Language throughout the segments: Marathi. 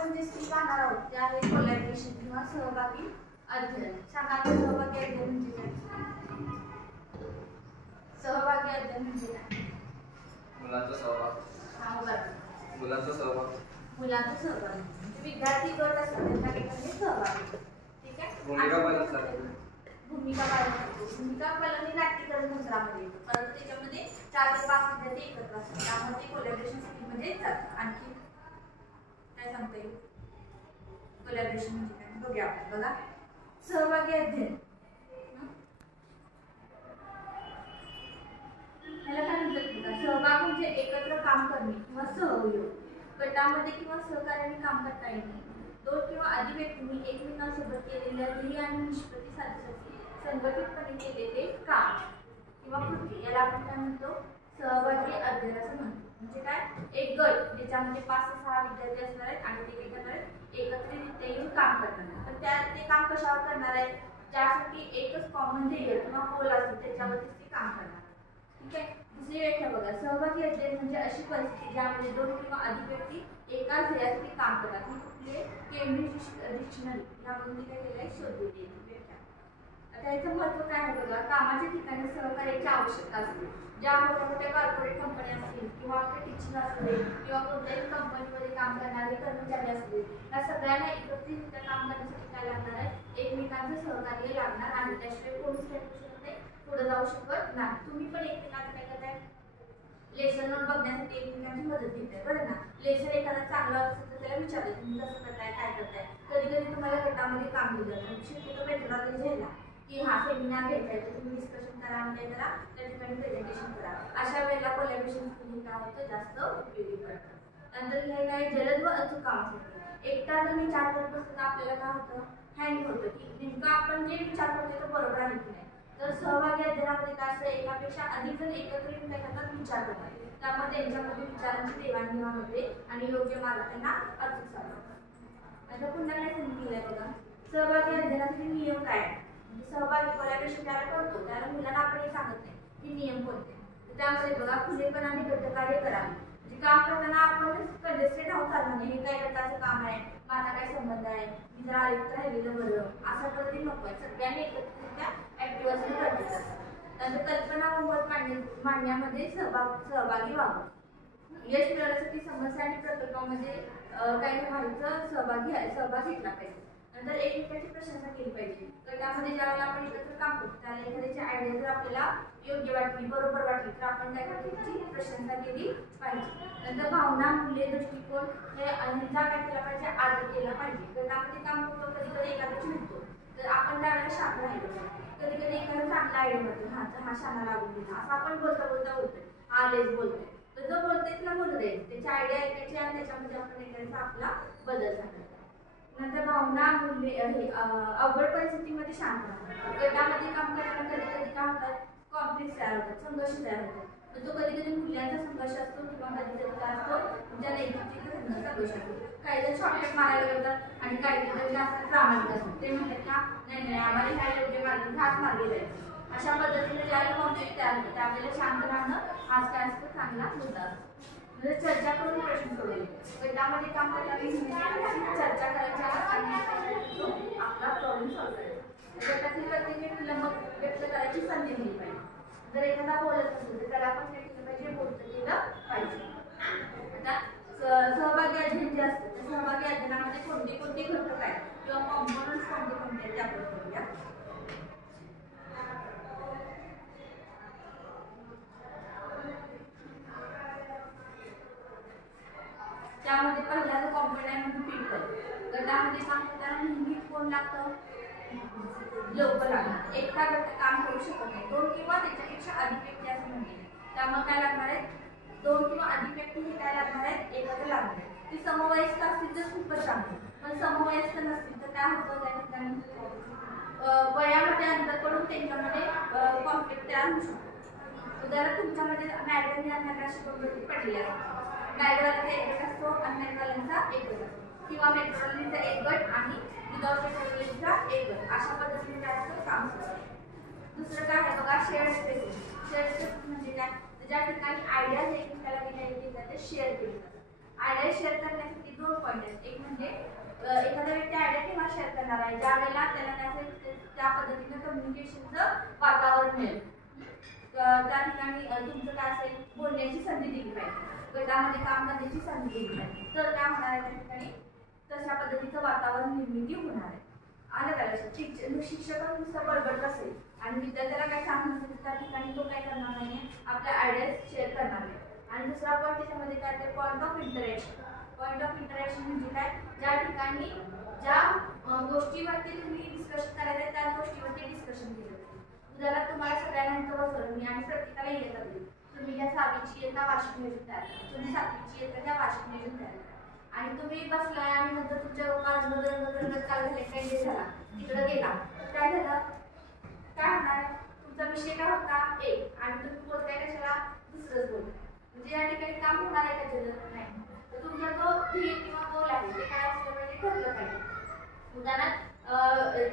आपण जे शिकणार आहोत ते आहे कोलॅबोरेशन किंवा सहभागी अध्ययन. सांगा सहभागी अध्ययन म्हणजे काय? सहभागी अध्ययन म्हणजे काय? मुलांचा सहभाग. हा बरोबर. मुलांचा सहभाग. मुलांचा सहभाग म्हणजे विद्यार्थी गट असतात त्यांच्याकडे सहभागी. ठीक आहे. भूमिका पालनासाठी. भूमिका पालनासाठी. भूमिका पालन हे नाट्यकरण तंत्रामध्ये येतं. परंतु त्याच्यामध्ये 4 ते 5 विद्यार्थी एकत्र असतात. त्यामुळे ते कोलॅबोरेशन स्किलमध्ये जातात. आणखी काय सांगता येईल? कोलॅबोरेशन म्हणजे काय बघूया आपण. बघा सहभागी अध्ययन ह्याला काय म्हणतात? सहभाग म्हणजे एकत्र काम करणे किंवा सहयोग. गटामध्ये किंवा सहकार्याने काम करता येणे. 2 किंवा अधिक व्यक्तींनी एकमेकांसोबत केलेल्या ध्येय आणि निष्पत्ती साधण्यासाठी संघटितपणे केलेले काम किंवा कृती याला आपण काय म्हणतो? सहभागी अध्ययन असं म्हणतो. म्हणजे काय? एक गट ज्याच्यामध्ये 5 ते 6 विद्यार्थी असणार आहेत आणि ते काय करणार आहेत? एकत्रितरित्या येऊन काम करणार आहेत. पण ते काम कशावर करणार आहेत? ज्यासाठी एकच कॉमन ध्येय किंवा गोल असतो त्याच्यावरतीच ते काम करणार. ठीक आहे. दुसरी व्याख्या बघा. सहभागी अध्ययन म्हणजे अशी परिस्थिती ज्यामध्ये 2 किंवा अधिक व्यक्ती एकाच ध्येयासाठी काम करतात. ही कुठली? केम्ब्रिज डिक्शनरी यामधून काय केलंय? शोधलेली व्याख्या. आता याचं महत्त्व काय आहे बघा. कामाच्या ठिकाणी सहकार्याची आवश्यकता असते. ज्या मोठ्या कॉर्पोरेट कंपन्या असतील किंवा आपले टीचिंग असतील किंवा कोणत्याही कंपनीमध्ये काम करणारे कर्मचारी असतील या सगळ्यांना एकत्रितरित्या काम करण्यासाठी काय लागणार आहे? एकमेकांचं सहकार्य लागणार आणि त्याशिवाय कोणीच पुढे जाऊ शकत नाही. तुम्ही पण एकमेकांचं काय करताय? लेसन नोट बघण्यासाठी एकमेकांची मदत घेताय बरं ना. लेसन एखादा चांगला असेल तर त्याला विचारते तुम्ही कसं करताय काय करताय. कधी कधी तुम्हाला गटामध्ये काम दिलं तर शिकतो मेट्रोलॉजी घ्यायला की हा सेमिनार घ्यायचा आहे तर तुम्ही डिस्कशन करा आणि काय करा त्या ठिकाणी प्रेझेंटेशन करा. अशा वेळेला कोलॅबोरेशन स्किल काय होतं? जास्त उपयोगी पडतं. नंतर हे काय? जलद व अचूक कामासाठी. एकटा जर विचार करत बसतो तर आपल्याला काय होतं? हँग होतं की नेमकं आपण जे विचार करतो तो बरोबर आहे की नाही. तर सहभागी अध्ययनामध्ये काय असतं? एकापेक्षा अधिक जण एकत्र येऊन काय करतात? विचार करतात. त्यामुळे त्यांच्यामध्ये विचारांची देवाणघेवाण होते आणि योग्य मार्ग त्यांना अचूक सापडतो. आता पुन्हा काय सांगितलंय बघा. सहभागी अध्ययनाचे नियम काय आहेत? म्हणजे सहभागी कोलॅबोरेशन त्याला करतो त्याला मुलांना आपण हे सांगत नाही की नियम कोणते. त्यामध्ये बघा खुलेपणाने गटकार्य करावे. म्हणजे काम करताना आपण कंजेस्टेड राहून चालणार नाही. हे काय गटाचं काम आहे, माझा काय संबंध आहे, मी जरा आयुक्त राहिलेलं बरं अशा पद्धतीने नको आहे. सगळ्यांनी एकत्रितरित्या ऍक्टिव्ह असणे गरजेचं असतं. नंतर कल्पना व मत मांडण्यामध्ये सहभागी व्हावं. यश मिळवण्यासाठी समस्या आणि प्रकल्पामध्ये काय व्हायचं? सहभाग घेतला पाहिजे. नंतर एकमेकांची प्रशंसा केली पाहिजे. गटामध्ये ज्यावेळेला आपण एकत्र काम करतो त्याला एखाद्याची आयडिया जर आपल्याला योग्य वाटली बरोबर वाटली तर आपण काय त्याची प्रशंसा केली पाहिजे. नंतर भावना मूल्य दृष्टिकोन हे यांचा काय केला पाहिजे? आदर केला पाहिजे. गटामध्ये काम करतो कधी कधी एखाद्याची म्हणतो तर आपण त्यावेळेला शांत राहिलो. कधी कधी एखादा चांगला आयडिया म्हणतो हा शाळा लागून गेला असं आपण बोलतोय हा लेस बोलतोय तर जो बोलतोय तिला बोलू द्यायचं. त्याची आयडिया ऐकायची आणि त्याच्यामध्ये आपण एखाद्याचा आपला बदल झाला. नंतर भावना मूल्य हे अवघड परिस्थितीमध्ये शांत राहतात. गटामध्ये काम करताना कधी कधी काय होतात? कॉन्फ्लिक्ट तयार होतात, संघर्ष तयार होतात. तर तो कधी कधी मूल्यांचा संघर्ष असतो किंवा कधी कधी काय असतो? तुमच्या नैतिकतेचा संघर्ष असतो. काही जण शॉर्टकट मारायला येतात आणि काही जण जास्त प्रामाणिक असतात. ते म्हणतात का नाही आम्हाला ह्या योग्य मार्ग हाच मार्गे जायचं. अशा पद्धतीने ज्यावेळेला कॉन्फ्लिक्ट तयार होतं त्यावेळेला शांत राहणं हाच काय असतो? चांगला मुद्दा असतो. म्हणजे चर्चा करून प्रश्न सोडवले. गटामध्ये काम करताना चर्चा करायची आणि आपला प्रॉब्लेम सॉल्व्ह करायचा. गटातील प्रत्येक व्यक्तीला मत व्यक्त करायची संधी दिली पाहिजे. जर एखादा बोलत असेल तर त्याला आपण काय केलं पाहिजे? बोलतं केलं पाहिजे. आता सहभागी अध्ययन जे असतं त्या सहभागी अध्ययनामध्ये कोणते कोणते घटक आहेत किंवा कॉम्पोनंट्स कोणते कोणते आहेत ते आपण बघूया. त्यामध्ये पहिला जो कॉम्पोनंट आहे म्हणजे पीपल. गटामध्ये काम करताना नेहमी कोण लागतं? लोक लागतात. एकटा गट काम करू शकत नाही. 2 किंवा त्याच्यापेक्षा अधिक व्यक्ती असं म्हणते. त्यामुळे काय लागणार आहे? 2 किंवा अधिक व्यक्ती हे काय लागणार आहेत? एकत्र लागणार आहे. ती समवयस्क असतील तर खूपच चांगलं. पण समवयस्क नसतील तर काय होतं? त्या ठिकाणी वयामध्ये अंतर पडून त्यांच्यामध्ये कॉन्फ्लिक्ट तयार होऊ शकतो. उदाहरण तुमच्यामध्ये मॅडमने अन्नकाशी पडलेली असते. मॅडवाल्यांचा एक गट असतो आणि मॅडवाल्यांचा एक गट असतो किंवा मेट्रोलॉजीचा एक गट आणि विदाउट मेट्रोलॉजीचा एक गट अशा पद्धतीने काय असतं? काम करतं. दुसरं काय आहे बघा? Share space. शेअर स्पेस म्हणजे काय? ज्या ठिकाणी आयडियाज एकमेकाला दिल्या जाते शेअर केले जातात. आयडिया शेअर करण्यासाठी 2 पॉईंट आहेत. एक म्हणजे एखादा व्यक्ती आयडिया केव्हा शेअर करणार आहे, ज्या वेळेला त्याला त्या पद्धतीनं कम्युनिकेशनचं वातावरण मिळेल. त्या ठिकाणी तुमचं काय असेल, बोलण्याची संधी दिली पाहिजे, गटामध्ये काम करण्याची संधी दिली पाहिजे. तर काय होणार आहे त्या ठिकाणी, तशा पद्धतीचं वातावरण निर्मिती होणार आहे. आलं का लक्षात? शिक्षक नुसतं बडबड असेल आणि विद्यार्थ्याला काय सांगणं नसेल, त्या ठिकाणी तो काय करणार नाही, आपल्या आयडियाज शेअर करणार नाही. आणि दुसरा पॉईंट त्याच्यामध्ये काय ते point of interaction. Point of interaction म्हणजे काय, ज्या ठिकाणी ज्या गोष्टीवरती तुम्ही डिस्कशन करायचं त्याच गोष्टीवरती डिस्कशन केलं. उदाहरणार्थ तुम्हाला सगळ्यांना बसवलं मी आणि प्रत्येकाला येत असेल, तुम्ही त्या 6वीची येता वार्षिक नियोजन तयार करा, तुम्ही 7वीची येता त्या वार्षिक नियोजन तयार करा. आणि तुम्ही बसलाय आणि नंतर तुमच्या रंगत काल झाले, काही डे झाला, तिकडे गेला, काय झालं, काय होणार, तुमचा विषय काय होता एक आणि तुम्ही बोलताय कशाला दुसरंच बोलताय. म्हणजे या ठिकाणी काम होणार आहे का जर नाही, तर तुमचा जो ध्येय किंवा गोल आहे ते काय असलं पाहिजे, ठरलं पाहिजे. उदाहरणार्थ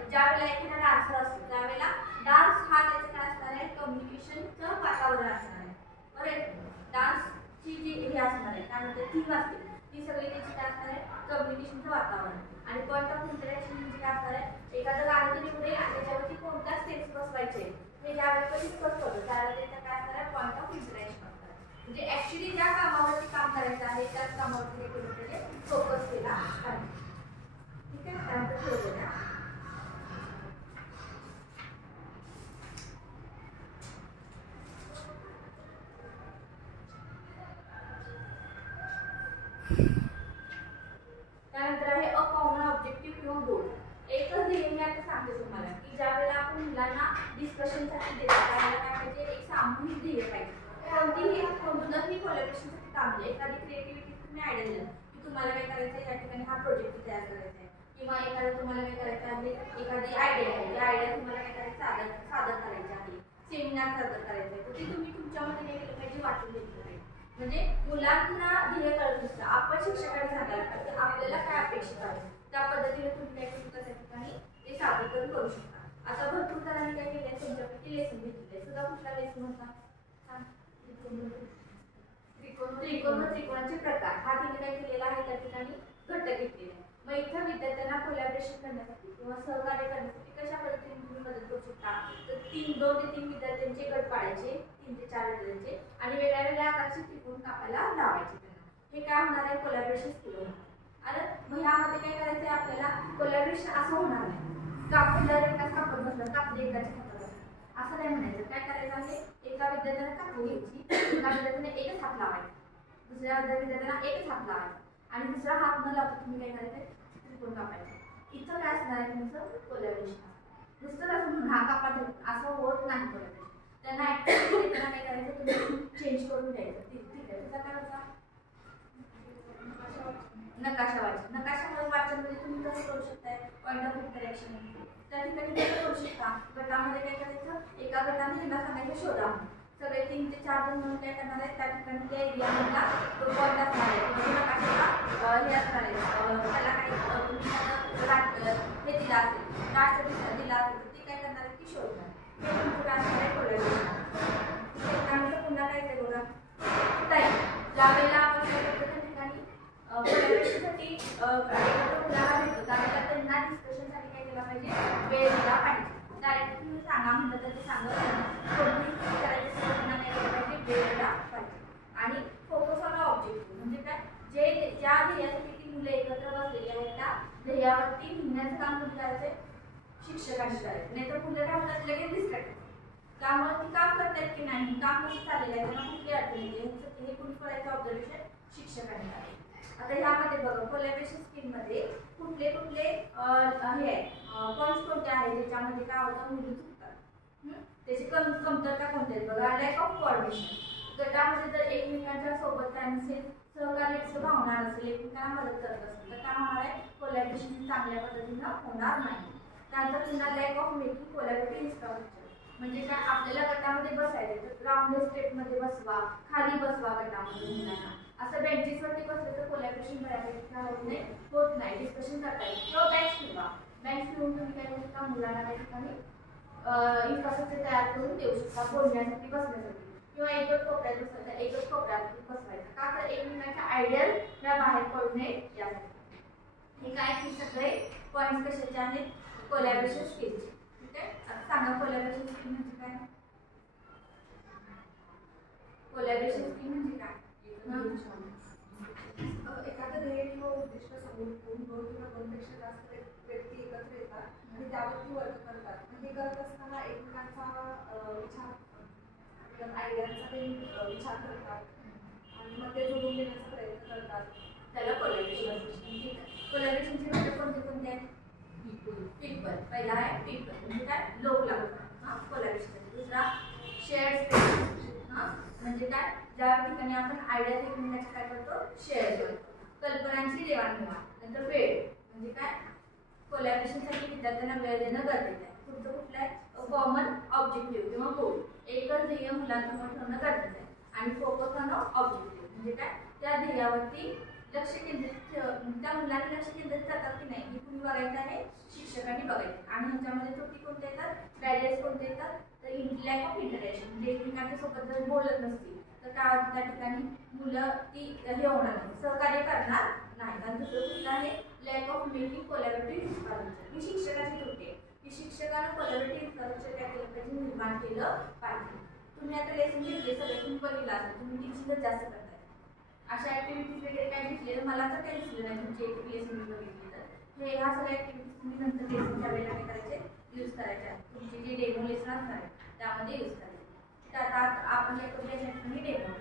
ज्या वेळेला एखादा डान्सर असतो त्यावेळेला डान्स हा त्याचं काय असणार आहे, कम्युनिकेशनचं वातावरण असणार आहे. बरोबर, डान्सची जी हे असणार आहे त्यानंतर थीम असते ती सगळी त्याची काय असणार आहे, कम्युनिकेशनचं वातावरण. आणि पॉईंट ऑफ इंटरॅक्शन म्हणजे काय असणार आहे, एखादं गाणं तुम्ही पुढे आणि त्याच्यावरती कोणत्या स्टेप्स बसवायचे हे ज्यावेळेला डिस्कस करतो त्यावेळेला त्याचं काय असणार आहे, पॉईंट ऑफ इंटरॅक्शन असणार. म्हणजे ऍक्च्युली ज्या कामावरती काम करायचं आहे त्याच कामावरती हे केलं पाहिजे, फोकस केला पाहिजे. ठीक आहे, त्यानंतर ठेवलं द्या. त्यानंतर आहे अ कॉमन ऑब्जेक्टिव्ह किंवा गोल. एकच ध्येय मी आता सांगते तुम्हाला की ज्या वेळेला आपण मुलांना डिस्कशनसाठी देतो त्यावेळेला काय पाहिजे, एक सामूहिक ध्येय पाहिजे. कोणतंही कोलॅबोरेशनसाठी काम आहे, एखादी क्रिएटिव्हिटी तुम्ही आयडिया दिलं की तुम्हाला काय करायचं आहे, या ठिकाणी हा प्रोजेक्ट तयार करायचा आहे किंवा एखादं तुम्हाला काय करायचं आहे, एखादी आयडिया आहे, त्या आयडिया तुम्हाला काय करायचं, सादर करायची आहे, सेमिनार सादर करायचं आहे, तर ती तुम्ही तुमच्यामध्ये काय केलं पाहिजे, वाटून घेतलं पाहिजे. म्हणजे मुलांना ध्येय कळत नसतं, आपण शिक्षकांनी सांगायला की आपल्याला काय अपेक्षित आहे, त्या पद्धतीने तुम्ही काय करू त्या ठिकाणी ते सादरीकरण करू शकता. आता भरपूर जणांनी काय केलं आहे, तुमच्यापैकी लेसन घेतलेलं आहे. सुद्धा कुठला लेसन होता, त्रिकोण व त्रिकोणाचे प्रकार हा तिने काय केलेला आहे, त्या ठिकाणी घटक घेतलेला आहे. मग इथं विद्यार्थ्यांना कोलॅबोरेशन करण्यासाठी किंवा सहकार्य करण्यासाठी कशा पद्धतीने तुम्ही मदत करू शकता, तर 2 ते 3 विद्यार्थ्यांचे गट पाडायचे, 3 ते 4 विद्यार्थ्यांचे, आणि वेगळ्या वेगळ्या आकारचे त्रिकोण कापायला लावायचे त्यांना. हे काय होणार आहे, कोलॅबोरेशन स्किल होणार. आणि मग ह्यामध्ये काय करायचं आहे, आपल्याला कोलॅबोरेशन असं होणार नाही कापलेला एकाच कापत बसलं, कापले एकाच कापत बसलं असं नाही म्हणायचं. काय करायचं आहे, एका विद्यार्थ्याला कापू घ्यायची, एका विद्यार्थ्याने एकच हात लावायचा, दुसऱ्या विद्यार्थ्याला एकच हात लावायचा आणि दुसरा हात न लावता तुम्ही काय करायचं, त्रिकोण कापायचं. इथं काय असणार आहे तुमचं कोलॅबोरेशन. नुसतं असं म्हणून हा कापा असं होत नाही कोलॅबोरेशन. त्यांना ऍक्टिव्हिटी त्यांना काय करायचं, तुम्ही चेंज करून द्यायचं. ठीक आहे, त्याचा काय होता, नकाशा वाचन. नकाशामध्ये वाचन म्हणजे तुम्ही कसं करू शकताय, पॉईंट ऑफ इंटरॅक्शन त्या ठिकाणी कसं करू शकता. गटामध्ये काय करायचं, एका गटाने ह्यांना सांगायचं शोधा, सगळे 3 ते 4 जण म्हणून काय करणार आहे, त्या ठिकाणी त्या एरियामधला तो पॉईंट असणार आहे, नकाशाला हे असणार आहे, त्याला काही हे दिलं असेल, राष्ट्र दिला असेल तर ती काय करणार आहे, ती शोधणार. हे तुमचं काय असणार आहे, कोलॅबोरेशन. त्यानंतर पुन्हा काय ते बघा, टाईम. ज्यावेळेला आपण काय करतो त्या ठिकाणी कोलॅबोरेशनसाठी एकत्र मुलांना भेटतो त्यावेळेला त्यांना डिस्कशनसाठी काय केलं पाहिजे, वेळ दिला पाहिजे. डायरेक्ट तुम्ही सांगा म्हणलं तर ते सांगत कोणतीही करायचं त्यांना काय केलं पाहिजे, वेळ दिला पाहिजे. आणि फोकस ऑन ऑब्जेक्टिव्ह म्हणजे काय, जे ज्या ध्येयासाठी ती मुलं एकत्र बसलेली आहेत त्या ध्येयावरती नेण्याचं काम तुम्ही करायचं, शिक्षकांनी करायचं. नाही तर मुलं काय होतात, लगेच डिस्ट्रॅक्ट. त्यामुळे ती काम करतायत की नाही, काम कसं चाललेलं आहे, त्यांना कुठली अडचण येते, हे कुणी करायचं ऑब्झर्वेशन शिक्षकांनी करायचं. आता ह्यामध्ये बघा कोलॅबोरेशन स्किलमध्ये कुठले कुठले हे पॉईंट्स कोणते आहेत, ज्याच्यामध्ये काय होतं, मुली चुकतात, त्याची कमतरता कोणत्या आहेत बघा. Lack of coordination. गटामध्ये जर एकमेकांच्या सोबत त्यांचे सहकार्याची भावना नसेल, एकमेकांना मदत करत असेल तर काय होणार आहे, कोलॅबोरेशन चांगल्या पद्धतीनं होणार नाही. त्यानंतर पुन्हा lakh of making collaborative infrastructure. म्हणजे काय, आपल्याला गटामध्ये बसायचं तर ग्राउंड स्टेटमध्ये बसवा, खाली बसवा गटामध्ये मुलांना. असं बेंचेसवरती बसलं तर कोलॅबोरेशन बऱ्यापैकी होत नाही, डिस्कशन करता येईल. किंवा बेंच ठेवा, बेंच ठेवून तुम्ही काय करू शकता, मुलांना त्या ठिकाणी इन्फ्रास्ट्रक्चर तयार करून देऊ शकता बोलण्यासाठी, बसण्यासाठी. किंवा एकच कोपऱ्यात बसवायचा, एकच कोपऱ्यात बसवायचा का तर एकमेकांच्या आयडियल या बाहेर पडू नये यासाठी. हे काय की सगळे पॉईंट्स कशाचे आहेत, कोलॅबोरेशन स्किल्सचे. ठीक आहे, आता सांगा कोलॅबोरेशन स्किल म्हणजे काय. कोलॅबोरेशन स्किल म्हणजे काय. एखादं ध्येय किंवा उद्दिष्ट समोर ठेवून दोन किंवा दोनपेक्षा जास्त व्यक्ती एकत्र येतात आणि त्यावरती वर्क करतात. हे करत असताना एकमेकांचा विचार आयडियांचा ते विचार करतात आणि मग ते जोडून देण्याचा प्रयत्न करतात. त्याला कोलॅबोरेशन. कोलॅबोरेशनचे घटक कोणते कोणते आहेत. पीपल. पहिला आहे पीपल म्हणजे काय, लोक लागतात. हा कोलॅबोरेशन. दुसरा शेअर्ड स्पेस. हा म्हणजे काय, ज्या ठिकाणी आपण आयडिया एकमेकांचे काय करतो, शेअर करतो. कल्पनांची देवाणघेवाण. नंतर वेळ म्हणजे काय, कोलॅबोरेशनसाठी विद्यार्थ्यांना वेळ देणं गरजेचं आहे. पुढचं कुठलं आहे, कॉमन ऑब्जेक्टिव्ह किंवा गोल. एकच ध्येय मुलांसमोर ठेवणं गरजेचं आहे. आणि फोकस ऑन ऑब्जेक्टिव्ह म्हणजे काय, त्या ध्येयावरती लक्ष केंद्रित त्या मुलांनी लक्ष केंद्रित करतात की नाही हे तुम्ही बघायचं आहे, शिक्षकांनी बघायचं. आणि ह्याच्यामध्ये त्रुटी कोणत्या येतात, बॅरियर्स कोणते येतात, तर लॅक ऑफ इंटरॅक्शन म्हणजे एकमेकांच्या सोबत जर बोलत नसतील तर त्या ठिकाणी मुलं ती हे होणार नाही, सहकार्य करणार नाही. आणि दुसरं कुठलं आहे, lack of making collaborative infrastructure. ही शिक्षकाची त्रुटी आहे की शिक्षकानं कोलॅबोरेटिव्ह इन्फ्रास्ट्रक्चर काय केलं पाहिजे, निर्माण केलं पाहिजे. तुम्ही आता लेसन घेतले सगळे, तुम्ही बघितलं असेल, तुम्ही टीचिंगच जास्त करताय. अशा ऍक्टिव्हिटीज वगैरे काय दिसले तर मला तर काही दिसलं नाही तुमची एक लेसन बघितली तर. हे ह्या सगळ्या ऍक्टिव्हिटीज तुम्ही नंतर लेसनच्या वेळेला काय करायचे, यूज करायचे. तुमचे जे डेमो लेसन असणार आहे त्यामध्ये यूज करायचे. तर आता आपण या ठिकाणी डेमो